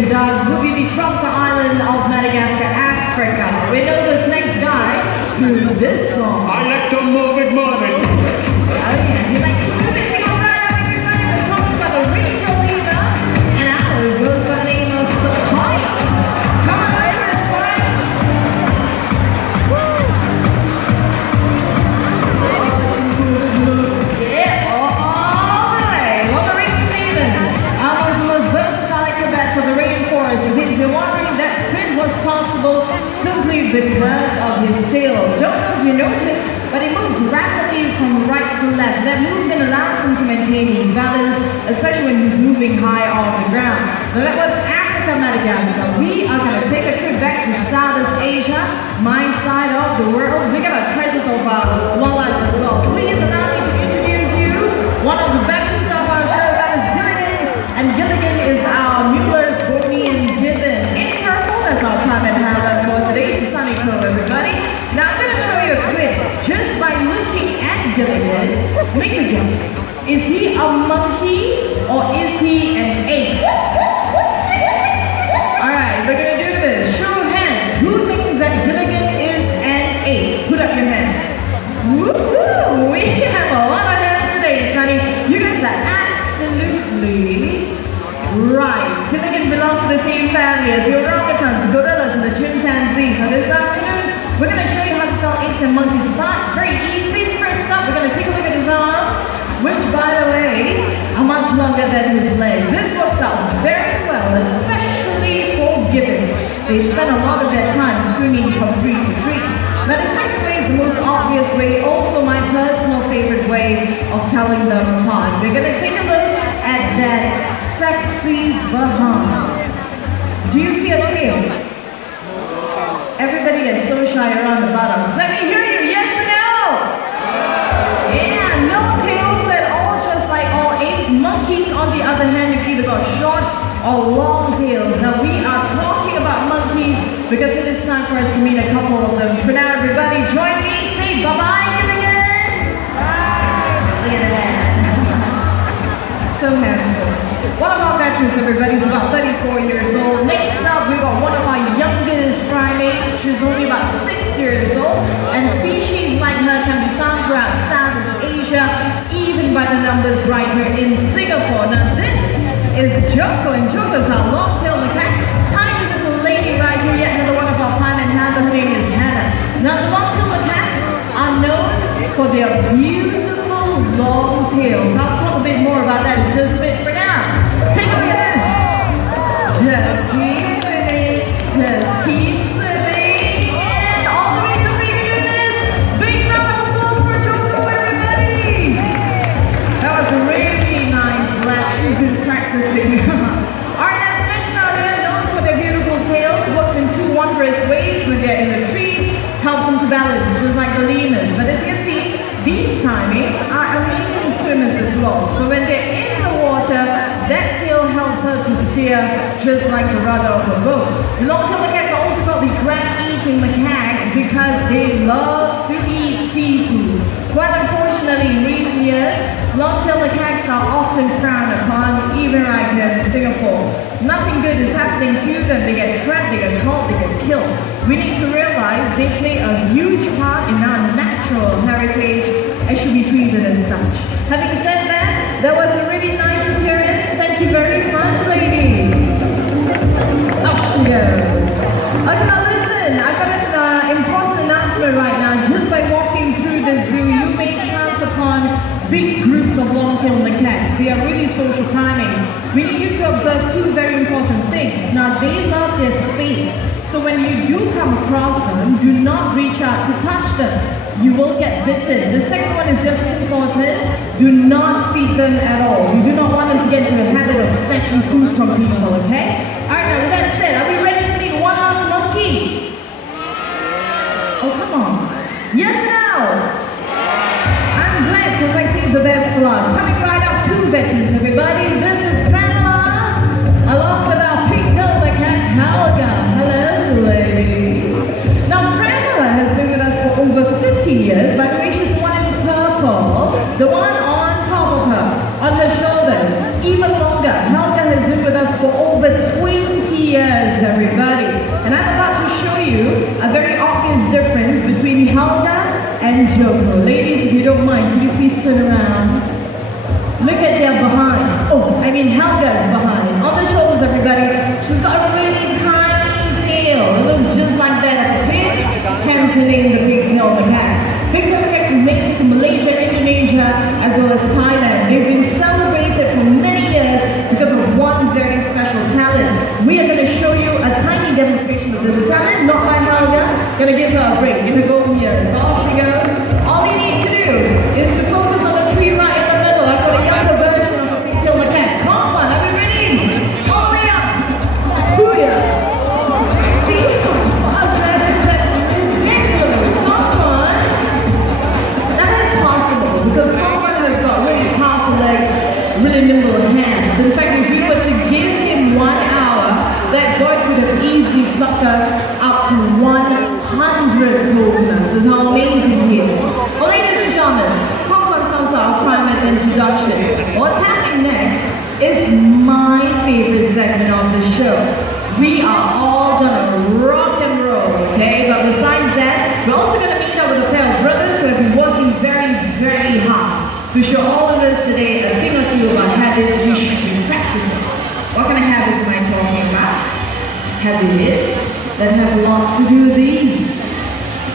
to dance Booby from the island of Madagascar, Africa. We know this next guy through this song. I like to move it, move it. Oh yeah, he likes to move it. Sing all right, everybody. We're talking about the regional leader, and ours goes by the name of Sophia. Come on, let's fight. Yeah, all the way. Well, the regional leader, amongst the most versatile acrobats of the rainforest. In case you're wondering, that sprint was possible simply because of his tail. Don't know if you noticed, but it moves rapidly from right to left. That movement allows him to maintain his balance, especially when he's moving high off the ground. Now that was Africa, Madagascar. We are going to take a trip back to Southeast Asia, my side of the world. We got our treasures of wildlife as well. Please allow me to introduce you one of the veterans of our show, that is Gilligan. And Gilligan is our Mueller's Bornean gibbon. In purple, that's our climate handler for today's Sunny Cove, everybody. Now I'm going to show you a quiz. Just by looking at Gilligan, make a guess. Is he a monkey or is he an ape? Alright, we're going to do this. Show of hands. Who thinks that Gilligan is an ape? Put up your hand. Woohoo! We have a lot of hands today, Sunny. You guys are absolutely right. Gilligan belongs to the same family as the orangutans, gorillas, and the chimpanzees. So this afternoon, we're going to show you how to tell apes and monkeys apart. Very easy. First up, we're going to take a look at his arms, which, by the way, are much longer than his legs. This works out very well, especially for gibbons. They spend a lot of their time swimming from tree to tree. Now, the second way is the most obvious way, also my personal favorite way of telling them apart. We're going to take a look at that sexy behind. Do you see a tail? Everybody is so shy around the bottom. Let me hear you, yes or no? Yeah, no tails at all, just like all apes. Monkeys, on the other hand, you've either got short or long tails. Now, we are talking about monkeys because it is time for us to meet a couple of them. For now, everybody, join me. Say bye-bye, Gilligan. Bye. Look at that. So handsome. One of our veterans, everybody, is about 34 years old. Next up, we've got one of our youngest primates. She's only about 6 years old. And species like her can be found throughout Southeast Asia, even by the numbers right here in Singapore. Now this is Joko, and Joko's our long-tailed macaque. Tiny little lady right here, yet another one of our primate handlers. Her name is Hannah. Now the long-tailed macaques are known for their beautiful long tails. I'll talk a bit more about that in just a bit. For now, take a look at this. Just keep swimming, just keep swimming, and all the way till we can do this. Big round of applause for Joko, everybody. That was a really nice lap. She's been practicing. Alright, as mentioned earlier, known for their beautiful tails, works in two wondrous ways. When they're in the trees, helps them to balance, just like the lemurs. But as you see, these primates are amazing swimmers as well. So when they're in the water, that tail helps her to steer just like the rudder of a boat. Long-tailed macaques are also called the crab-eating macaques because they love to eat seafood. Quite unfortunately, in recent years, long-tailed macaques are often frowned upon, even right here in Singapore. Nothing good is happening to them. They get trapped, they get caught, they get killed. We need to realize they play a huge part in our natural heritage and should be treated as such. Having said that was a really nice appearance. Thank you very much, ladies. Up she goes. Okay, now listen, I've got an important announcement right now. Just by walking through the zoo, you may chance upon big groups of long-tailed macaques. They are really social primates. We need you to observe two very important things. Now, they love their space. So when you do come across them, do not reach out to touch them. You will get bitten. The second one is just as important. Do not feed them at all. You do not want them to get into the habit of snatching food from people, okay? Alright, now with that said, are we ready to meet one last monkey? Oh, come on. Yes or no? I'm glad because I saved the best for last. Coming right up, two veterans, everybody. This is Pamela, along with our pink-tailed macaque, Helga. Hello, ladies. Now, Pamela has been with us for over 50 years. By the way, she's the one in purple, the one on top of her, on her shoulders. Even longer, Helga has been with us for over 20 years, everybody. And I'm about to show you a very obvious difference between Helga and Joko. Ladies, if you don't mind, can you please turn around? Look at their behinds. Oh, I mean Helga's behind. On the shoulders, everybody. She's got a really tiny tail. It looks just like that of a pig, hence the name the pigtail macaque. Pigtail macaques is native to Malaysia, Indonesia, as well as Thailand. They've been celebrated for many years because of one very special talent. We are going to show you a tiny demonstration of this talent, not by Helga. Going to give her a break, give her golden years. Off she goes. All you need to do is to focus on the tree right in the middle. I've got a younger version of the pigtail macaque. Come on, are we ready? All the way up. Booyah. See? That's ridiculous. Come on. That is possible because Helga has got really powerful legs, really nimble hands. In fact, if we were to give him 1 hour, that boy could have easily plucked us up to 100 coconuts. That's how amazing he is. Well, ladies and gentlemen, Popcorn sounds our private introduction. What's happening next is my favorite segment of the show. We are all gonna rock and roll, okay? But besides that, we're also gonna meet up with a pair of brothers who have been working very, very hard to show all of us today a thing or two of our habits we should be practicing. What kind of habits am I talking about? Habits that have a lot to do with these.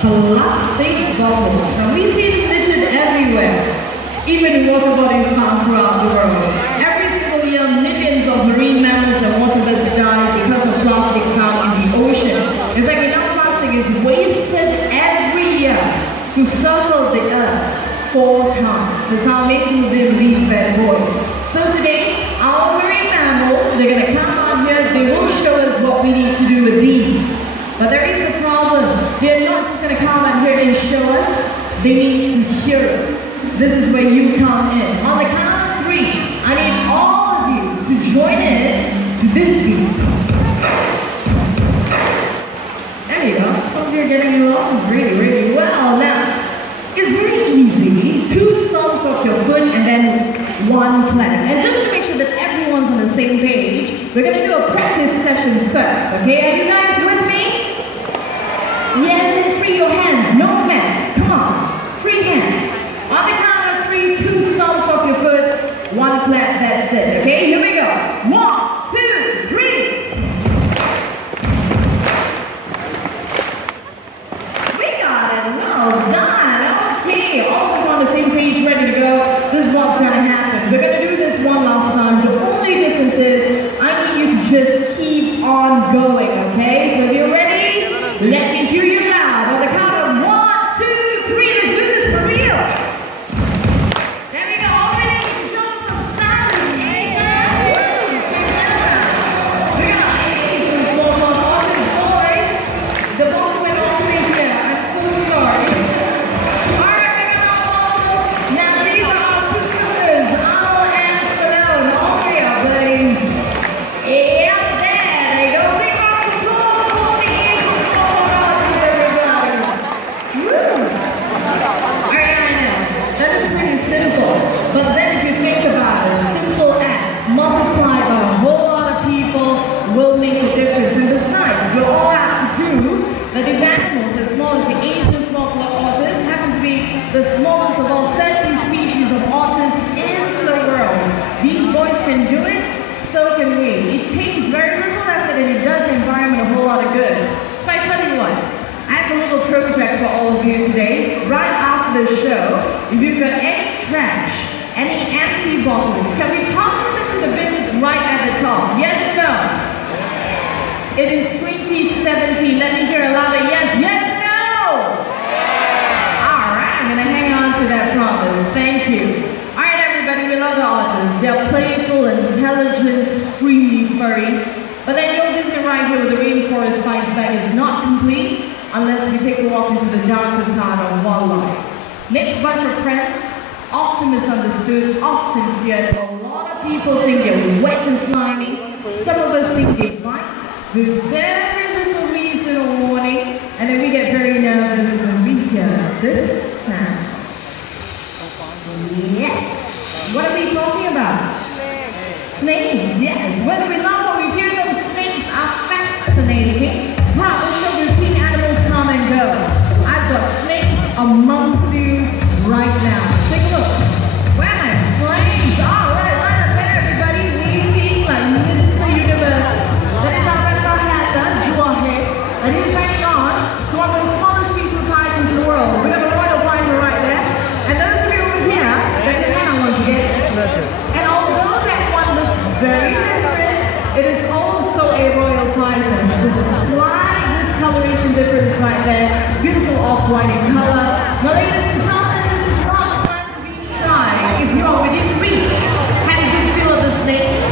Plastic bottles. Now we see them littered everywhere, even in water bodies found throughout the world. Every single year, millions of marine mammals and waterbirds die because of plastic found in the ocean. In fact, enough plastic is wasted every year to circle the earth 4 times. That's how amazing we've these bad boys. So today, our marine mammals, they're going to come out here, they will show us what we need to do with these. But there is a problem. They're not just going to come out here and show us, they need to hear us. This is where you come in. On the count of 3, I need all of you to join in to this beat. There you go. Some of you are getting along really, really well. Now, it's very easy. 2 stomps of your foot and then 1 clap. And just to make sure that everyone's on the same page, we're going to do a practice session first. Okay, are you guys with me? Yes, and free your hands. No claps. Come on. Free hands. On the count of 3, 2 stomps of your foot, 1 clap, that's it. Okay, here we go. 1, 2, 3. We got it. Well done. Okay, all of us on the same page, ready to go. This is what's going to happen. We're going to do this one last time. The only difference is I need you to just keep on going, okay? So if you're ready, let me hear you loud. On the count of 1, 2, 3, let's do this for real. There we go. All ladies and gentlemen from Southeast Asia. We got Asians going on, all these boys. The ball went all the way here. I'm so sorry. Alright, we got our balls. Now these are our 2 brothers. I'll ask alone. All 3 are buddies. Yep, there you go. Big round of applause for the Asian small brothers, everybody. Woo! Alright, I know. That is pretty simple. But then if you think about it, simple acts multiplied by a whole lot of people will make a difference. And besides, we're all out to prove that if animals as small as the Asian smallmouth otters happen to be the smallest of all 30 species of otters in the world, these boys can do it, so can we. It takes very little effort and it does the environment a whole lot of good. So I tell you what, I have a little project for all of you today. Right after the show, if you've got any trash, any empty bottles, can we toss them into the bins right at the top? Yes or no? It is 2017. Let me hear a louder yes, yes, no! Alright, I'm going to hang on to that promise. Thank you. Alright everybody, we love the otters. They're playful, intelligent, extremely furry. But then your visit right here with the Rainforest Fights Back is not complete unless we take a walk into the darker side of wildlife. Next bunch of friends, often misunderstood, often feared. A lot of people think they're wet and slimy. Some of us think they bite with very little reason or warning. And then we get very nervous when we hear this sound. Yes. What are we talking about? Snakes, yes. Whether we love or we fear them, snakes are there. Beautiful off-white in color. Now, ladies and gentlemen, this is not the time to be shy. If you are within reach, have a good feel of the snakes.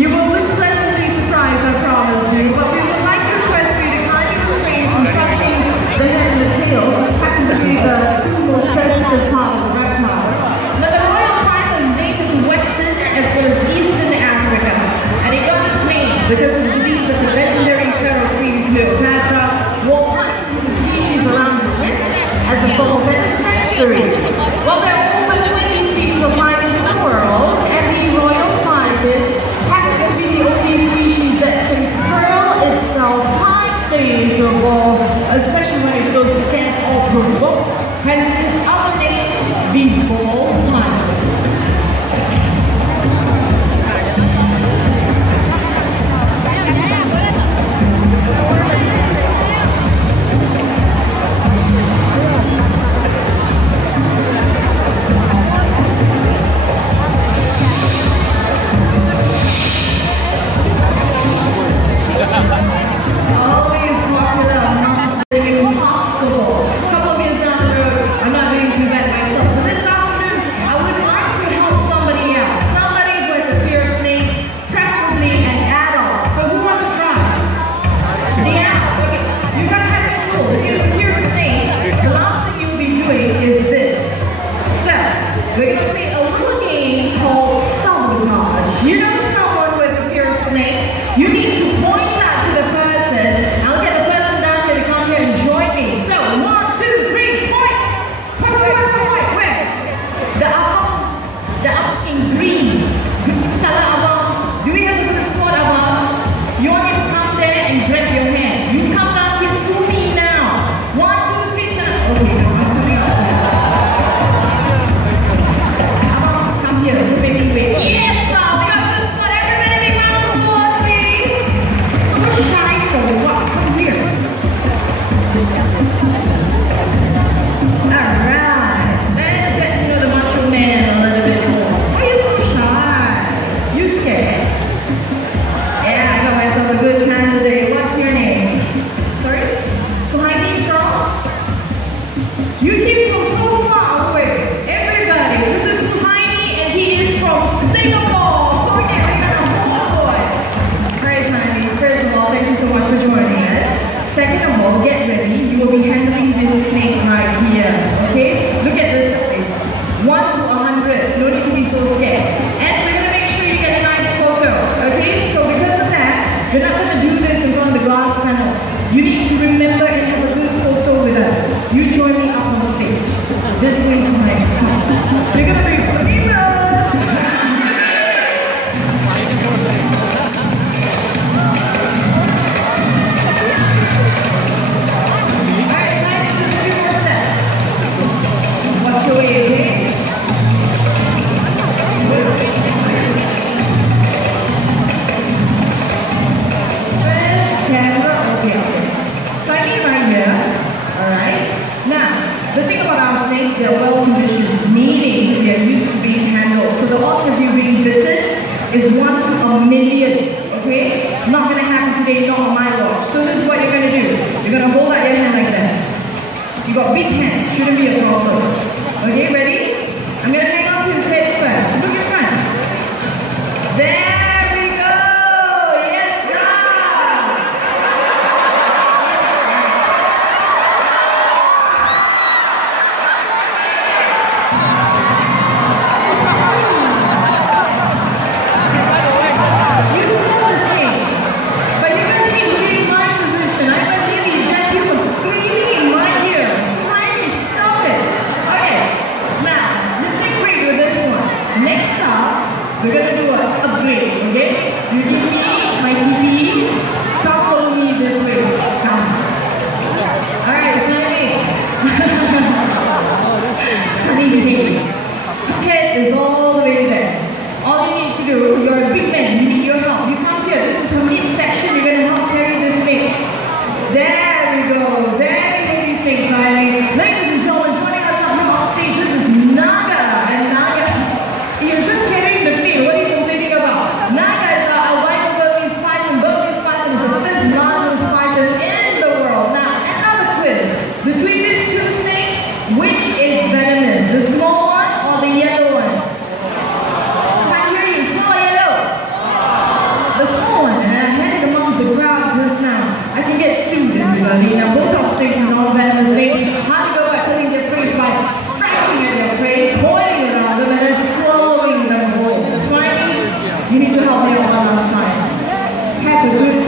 You will be pleasantly surprised, I promise you. But we would like to request for you to kindly refrain from touching the head and the tail. Happens to be the two most sensitive part of the reptile. Now, the royal python is native to Western as well as Eastern Africa. And it got its name because it's believed that the legendary pharaoh Queen Cleopatra wore hunting the species around the wrist as a form of ancestry. Well, there are over 20 species of pythons in the world, and the royal python happens to be the only species that can curl itself tightly into a ball, especially when it feels scared or provoked. Hence its other name, the ball python. Always popular, non-stop, impossible. A couple of years down the road, I'm not doing too bad myself. But this afternoon, I would like to help somebody else. Somebody who has a fear of snakes, preferably an adult. So who wants to try? The adult. Okay, you got to have it cool. If you have a fear of snakes, the last thing you'll be doing is this. So, we're going to play a little game called sabotage. You know someone who has a fear of snakes? You need to point out to the person. I'll get the person down here to come here and join me. So, 1, 2, 3, point! Point! Where? The up in green. Color above. Do we have a good spot above? You want me to come there and grab your hand. You come down here to me now. 1, 2, 3, stand up. Okay, no, I'm coming up here. Come here, you're making way. Yes, sir! We got a good spot. Everybody make round of applause, please. So shy for what? Come here. Alright. Let's get to know the macho man a little bit more. Why are you so shy? You scared? Yeah, I got myself a good candidate. What's your name? Sorry? So I came from? You came from so far away. Everybody, this is Tiny and he is from Singapore. Okay, we got a whole boy. Alright, Tiny, first of all, thank you so much for joining us. Second of all, get ready. You will be handling this snake right here. Okay? Look at this place. 1 to 100. No need to be so scared. And we're going to make sure you get a nice photo. Okay? So because of that, you're not going to do this in front of the glass panel. You need to remember and have a good photo with us. You join me up on stage. This way to my come. We're going to be famous. Alright, time to do a few more steps. Watch your way, okay? First, camera, okay. So I need right here. Alright? Now, the thing about our snakes, they're well conditioned, meaning they're used to being handled. So the odds of you being bitten is 1 to a million. Okay? It's not going to happen today, not on my watch. So this is what you're going to do. You're going to hold out your hand like that. You got big hands, shouldn't be a problem. Okay, ready? I'm going to hang on to his head first. Look in front. There we go! Yes, sir! You saw the snake, but you guys need to be in my position. I can hear these dead people screaming in my ear. Tiny, stop it. Okay, now, the thing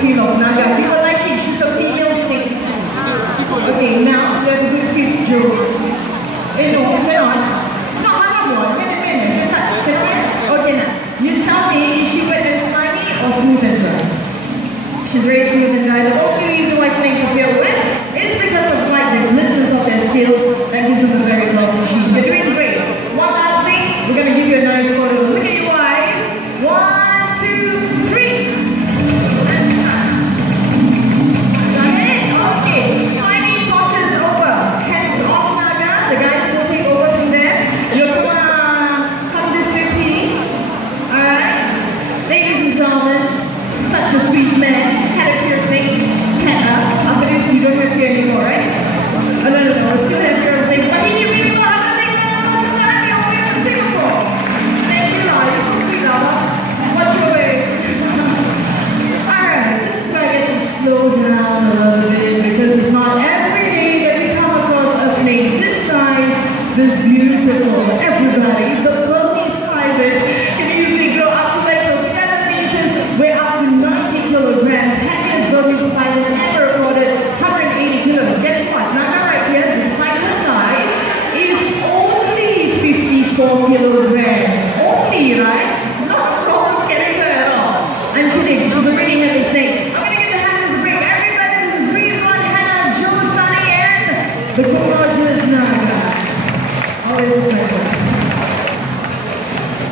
feel of Naga. People like it, she's a female snake. Okay, now we have a good fifth joke. No, cannot. No, I have one. Wait a minute. Okay, now. You tell me, is she wet and slimy or smooth and dry? She's very smooth and dry. The only reason why snakes appear wet is because of like the glistens of their scales that gives them a very glossy sheen. You're doing great. One last thing, we're going to give you a nice photo. Look at your wife. 1, 2, 3. Okay, slimy portion is over. Hands off Naga. The guys will take over from there. You're come this way, please. Alright. Ladies and gentlemen, such a sweet man. Had a fear snake. After this, you don't have fear anymore, right? Oh, no, we still have fear of snakes. But he didn't really know how to make that all the time. You're way from Singapore. Thank you, Lord. You're so sweet, Lord. Watch your way. Alright, this is where I get to slow down a little bit because it's not every day that we come across a snake this size, this beautiful. Everybody, the Burmese private can usually grow up to like 7 meters. We're up to 90 kilograms. Heaviest Burmese private ever recorded 180 kilograms. Guess what? Naga right here, despite the size, is only 54 kilograms. Only, right? Not wrong character at all. I'm kidding. She's a really heavy snake. I'm gonna get the hand break. Everybody, this is Rizwan, Hannah, Joe, Sunny, and the gorgeous Naga. Always a pleasure.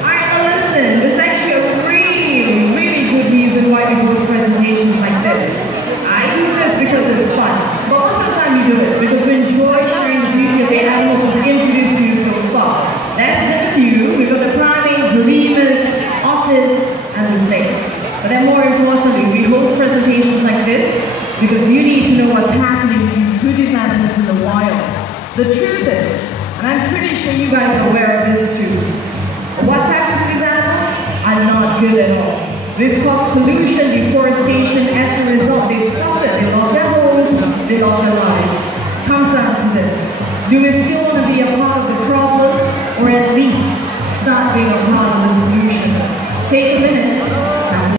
Alright, now listen. There's actually a really good reason why we host presentations like this. I do this because it's fun. But most of the time you do it because we enjoy sharing the beauty of the animals we've introduced to you so far. That's the few. We've got the primates, the lemurs, otters, and the snakes. But then more importantly, we host presentations like this because you need to know what's happening to these animals in the wild. The truth is, and I'm pretty sure you guys are aware of this too, what's happened to these animals are not good at all. We've caused pollution, deforestation. As a result, they've suffered. They lost their homes, they lost their lives. Comes down to this. Do we still want to be a part of the problem, or at least start being a part of the solution? Take a minute.